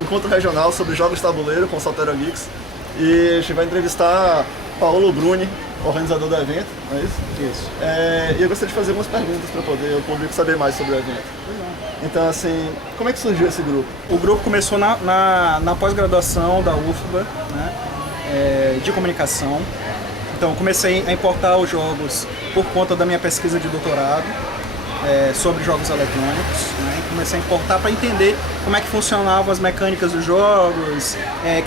Encontro regional sobre jogos de tabuleiro com Saltero Geeks. E a gente vai entrevistar Paulo Bruni, organizador do evento, não é isso? Isso. E eu gostaria de fazer algumas perguntas para poder o público saber mais sobre o evento. Então, assim, como é que surgiu esse grupo? O grupo começou na pós-graduação da UFBA, né, de comunicação. Então, eu comecei a importar os jogos por conta da minha pesquisa de doutorado sobre jogos eletrônicos, né? Comecei a importar para entender como é que funcionavam as mecânicas dos jogos,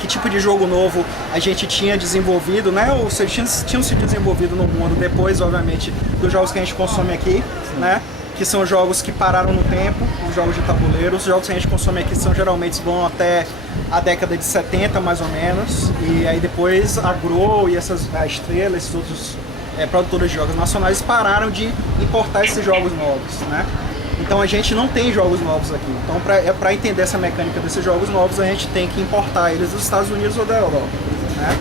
que tipo de jogo novo a gente tinha desenvolvido, né? Ou seja, tinham se desenvolvido no mundo depois, obviamente, dos jogos que a gente consome aqui, né? Que são jogos que pararam no tempo, os jogos de tabuleiro. Os jogos que a gente consome aqui geralmente vão até a década de 70, mais ou menos, e aí depois a Grow e a Estrela, esses outros produtores de jogos nacionais pararam de importar esses jogos novos, né? Então a gente não tem jogos novos aqui. Então para entender essa mecânica desses jogos novos, a gente tem que importar eles dos Estados Unidos ou da Europa, né?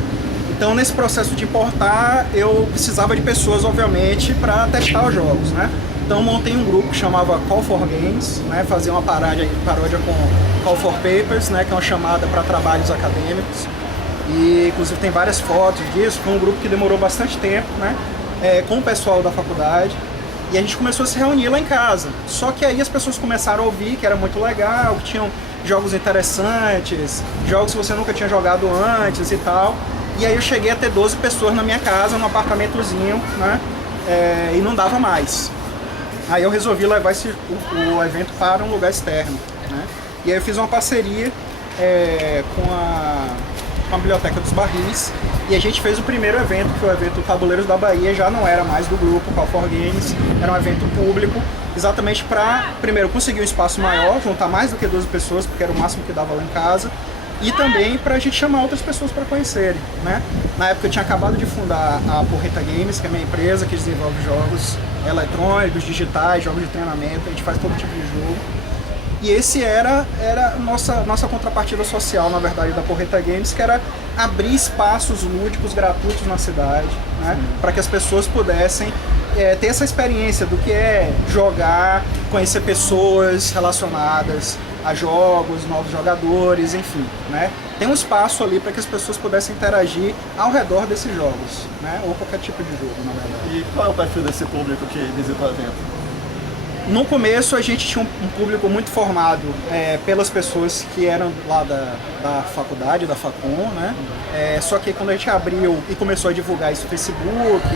Então nesse processo de importar, eu precisava de pessoas, obviamente, para testar os jogos, né? Então montei um grupo que chamava Call for Games, né? Fazia uma paródia com Call for Papers, né? Que é uma chamada para trabalhos acadêmicos. E inclusive tem várias fotos disso. Foi um grupo que demorou bastante tempo, né? Com o pessoal da faculdade. E a gente começou a se reunir lá em casa. Só que aí as pessoas começaram a ouvir que era muito legal, que tinham jogos interessantes, jogos que você nunca tinha jogado antes e tal. E aí eu cheguei a ter 12 pessoas na minha casa, num apartamentozinho, né? E não dava mais. Aí eu resolvi levar o evento para um lugar externo, né? E aí eu fiz uma parceria com a Biblioteca dos Barris, e a gente fez o primeiro evento, que foi o evento Tabuleiros da Bahia. Já não era mais do grupo Call for Games, era um evento público, exatamente para, primeiro, conseguir um espaço maior, juntar mais do que 12 pessoas, porque era o máximo que dava lá em casa, e também para a gente chamar outras pessoas para conhecerem, né? Na época eu tinha acabado de fundar a Porreta Games, que é a minha empresa que desenvolve jogos eletrônicos, digitais, jogos de treinamento, a gente faz todo tipo de jogo. E esse era nossa contrapartida social, na verdade, da Porreta Games, que era abrir espaços lúdicos gratuitos na cidade, né, para que as pessoas pudessem ter essa experiência do que é jogar, conhecer pessoas relacionadas a jogos, novos jogadores, enfim, né? Tem um espaço ali para que as pessoas pudessem interagir ao redor desses jogos, né, ou qualquer tipo de jogo, na verdade. E qual é o perfil desse público que visita o evento? No começo a gente tinha um público muito formado pelas pessoas que eram lá da faculdade, da Facom, né? Só que quando a gente abriu e começou a divulgar isso no Facebook,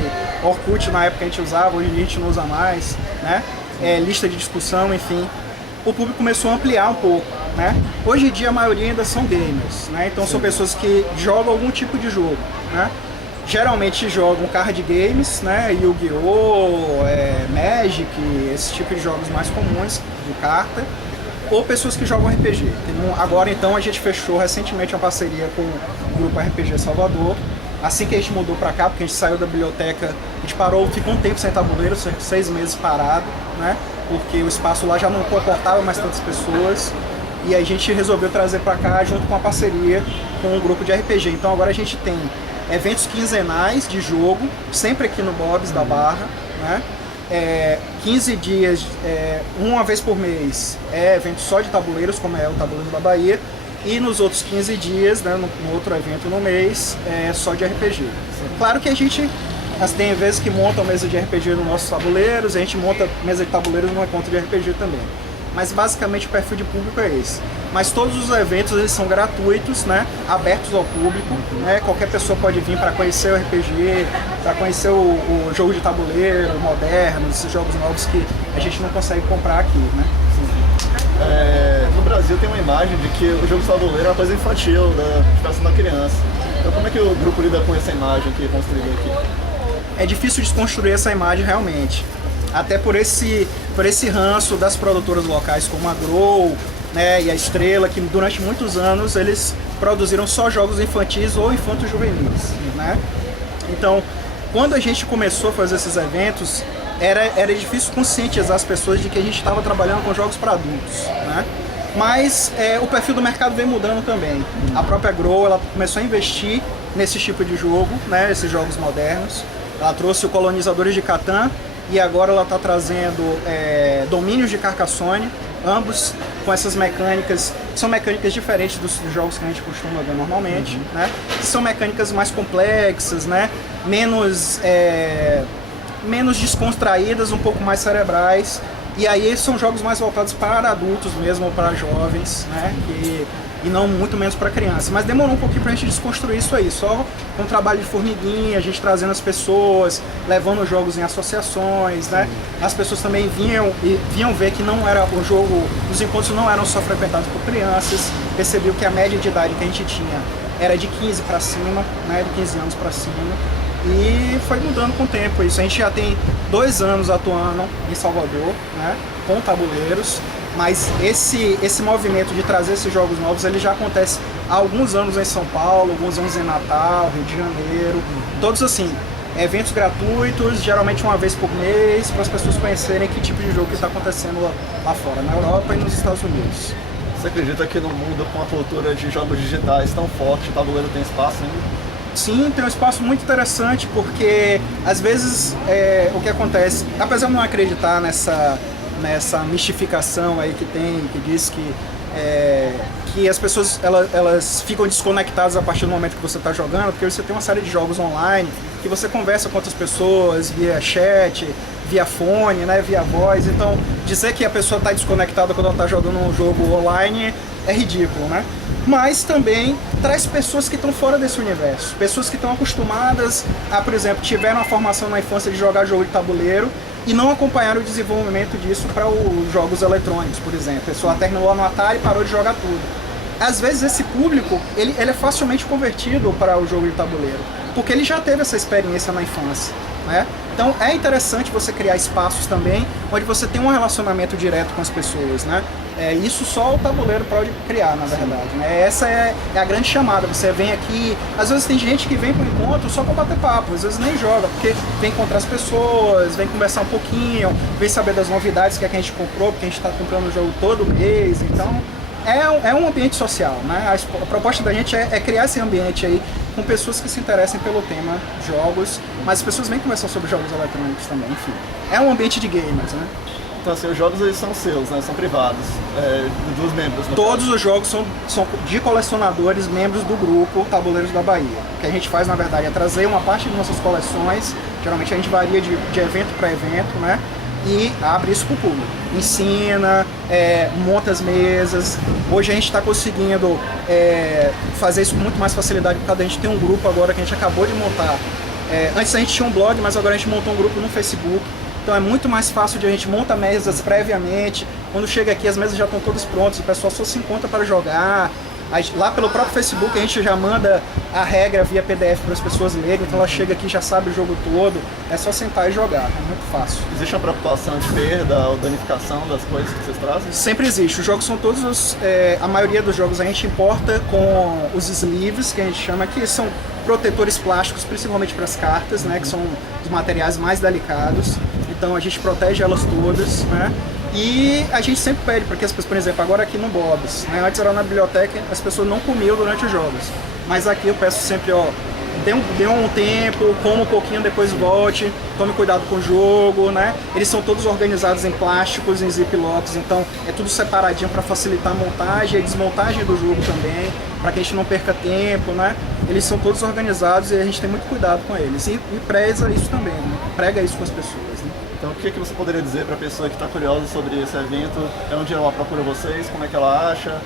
Orkut na época a gente usava, hoje em dia a gente não usa mais, né? Lista de discussão, enfim, o público começou a ampliar um pouco, né? Hoje em dia a maioria ainda são gamers, né? Então são pessoas que jogam algum tipo de jogo, né? Geralmente jogam card games, né, Yu-Gi-Oh!, Magic, esse tipo de jogos mais comuns de carta, ou pessoas que jogam RPG. Agora então a gente fechou recentemente uma parceria com o grupo RPG Salvador. Assim que a gente mudou para cá, porque a gente saiu da biblioteca, a gente parou, ficou um tempo sem tabuleiro, 6 meses parado, né, porque o espaço lá já não comportava mais tantas pessoas. E a gente resolveu trazer para cá junto com uma parceria com um grupo de RPG. Então agora a gente tem eventos quinzenais de jogo, sempre aqui no Bob's da Barra, né? 15 dias, uma vez por mês, evento só de tabuleiros, como é o Tabuleiros da Bahia, e nos outros 15 dias, né, no outro evento no mês, só de RPG. Claro que a gente tem vezes que monta mesa de RPG nos nossos tabuleiros, a gente monta mesa de tabuleiros numa conta de RPG também. Mas basicamente o perfil de público é esse. Mas todos os eventos eles são gratuitos, né? Abertos ao público, né? Qualquer pessoa pode vir para conhecer o RPG, para conhecer o jogo de tabuleiro moderno, esses jogos novos que a gente não consegue comprar aqui, né? No Brasil tem uma imagem de que o jogo de tabuleiro é uma coisa infantil, da educação da criança. Então como é que o grupo lida com essa imagem que construiu aqui? É difícil desconstruir essa imagem realmente. Até por esse ranço das produtoras locais como a Grow, né, e a Estrela, que durante muitos anos eles produziram só jogos infantis ou infanto-juvenis, né? Então, quando a gente começou a fazer esses eventos, era difícil conscientizar as pessoas de que a gente estava trabalhando com jogos para adultos, né? Mas o perfil do mercado vem mudando também. A própria Grow, ela começou a investir nesse tipo de jogo, né, esses jogos modernos. Ela trouxe o Colonizadores de Catan, e agora ela está trazendo Domínios de Carcassonne, ambos com essas mecânicas, que são mecânicas diferentes dos jogos que a gente costuma ver normalmente, né? São mecânicas mais complexas, né? Menos descontraídas, um pouco mais cerebrais. E aí são jogos mais voltados para adultos mesmo, para jovens, né? E não muito menos para crianças. Mas demorou um pouquinho pra gente desconstruir isso aí, só com o trabalho de formiguinha, a gente trazendo as pessoas, levando os jogos em associações, né? As pessoas também vinham ver que não era o jogo, os encontros não eram só frequentados por crianças, percebeu que a média de idade que a gente tinha era de 15 para cima, né? De 15 anos para cima. E foi mudando com o tempo isso. A gente já tem 2 anos atuando em Salvador, né, com tabuleiros, mas esse movimento de trazer esses jogos novos, ele já acontece há alguns anos em São Paulo, alguns anos em Natal, Rio de Janeiro, todos assim, eventos gratuitos, geralmente uma vez por mês, para as pessoas conhecerem que tipo de jogo que está acontecendo lá fora, na Europa e nos Estados Unidos. Você acredita que no mundo com a cultura de jogos digitais tão forte, o tabuleiro tem espaço ainda? Sim, tem um espaço muito interessante, porque às vezes o que acontece, apesar de não acreditar nessa mistificação aí que tem, que diz que as pessoas elas ficam desconectadas a partir do momento que você está jogando, porque você tem uma série de jogos online que você conversa com outras pessoas via chat, via fone, né, via voz, então dizer que a pessoa está desconectada quando ela está jogando um jogo online é ridículo, né? Mas também traz pessoas que estão fora desse universo, pessoas que estão acostumadas a, por exemplo, tiveram a formação na infância de jogar jogo de tabuleiro e não acompanharam o desenvolvimento disso para os jogos eletrônicos, por exemplo. A pessoa terminou no Atari e parou de jogar tudo. Às vezes esse público ele é facilmente convertido para o jogo de tabuleiro, porque ele já teve essa experiência na infância, né? Então é interessante você criar espaços também onde você tem um relacionamento direto com as pessoas, né? Isso só o tabuleiro pode criar, na verdade, né? Essa é a grande chamada. Você vem aqui, às vezes tem gente que vem para o encontro só para bater papo, às vezes nem joga, porque vem encontrar as pessoas, vem conversar um pouquinho, vem saber das novidades que a gente comprou, porque a gente está comprando o jogo todo mês, então é um ambiente social, né? A proposta da gente é criar esse ambiente aí com pessoas que se interessem pelo tema jogos, mas as pessoas vêm conversar sobre jogos eletrônicos também, enfim. É um ambiente de gamers, né? Então assim, os jogos eles são seus, né? São privados, dos membros. Todos os jogos são de colecionadores, membros do grupo Tabuleiros da Bahia. O que a gente faz, na verdade, é trazer uma parte de nossas coleções, geralmente a gente varia de evento para evento, né? E abre isso para o público. Ensina, monta as mesas. Hoje a gente está conseguindo fazer isso com muito mais facilidade, porque a gente tem um grupo agora que a gente acabou de montar. Antes a gente tinha um blog, mas agora a gente montou um grupo no Facebook. Então é muito mais fácil de a gente montar mesas previamente. Quando chega aqui as mesas já estão todas prontas, o pessoal só se encontra para jogar. Lá pelo próprio Facebook a gente já manda a regra via PDF para as pessoas lerem, então ela chega aqui e já sabe o jogo todo, é só sentar e jogar, é muito fácil. Existe uma preocupação de perda ou danificação das coisas que vocês trazem? Sempre existe, os jogos são todos, a maioria dos jogos a gente importa com os sleeves, que a gente chama, que são protetores plásticos, principalmente para as cartas, né, que são os materiais mais delicados, então a gente protege elas todas, né? E a gente sempre pede para que as pessoas, por exemplo, agora aqui no Bob's, né? Antes era na biblioteca, as pessoas não comiam durante os jogos. Mas aqui eu peço sempre, dê um tempo, coma um pouquinho, depois volte, tome cuidado com o jogo, né? Eles são todos organizados em plásticos, em ziplocs, então é tudo separadinho para facilitar a montagem e a desmontagem do jogo também, para que a gente não perca tempo, né? Eles são todos organizados e a gente tem muito cuidado com eles. E preza isso também, né? Prega isso com as pessoas, né? Então o que você poderia dizer para a pessoa que está curiosa sobre esse evento? É onde ela procura vocês? Como é que ela acha?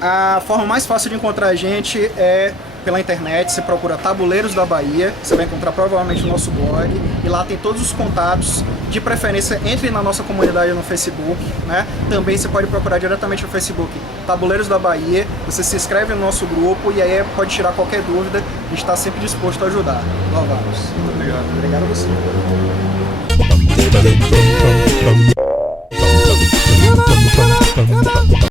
A forma mais fácil de encontrar a gente é pela internet. Você procura Tabuleiros da Bahia, você vai encontrar provavelmente o nosso blog, e lá tem todos os contatos. De preferência, entre na nossa comunidade no Facebook, né? Também você pode procurar diretamente no Facebook Tabuleiros da Bahia, você se inscreve no nosso grupo e aí pode tirar qualquer dúvida, a gente está sempre disposto a ajudar. Muito obrigado. Obrigado a você.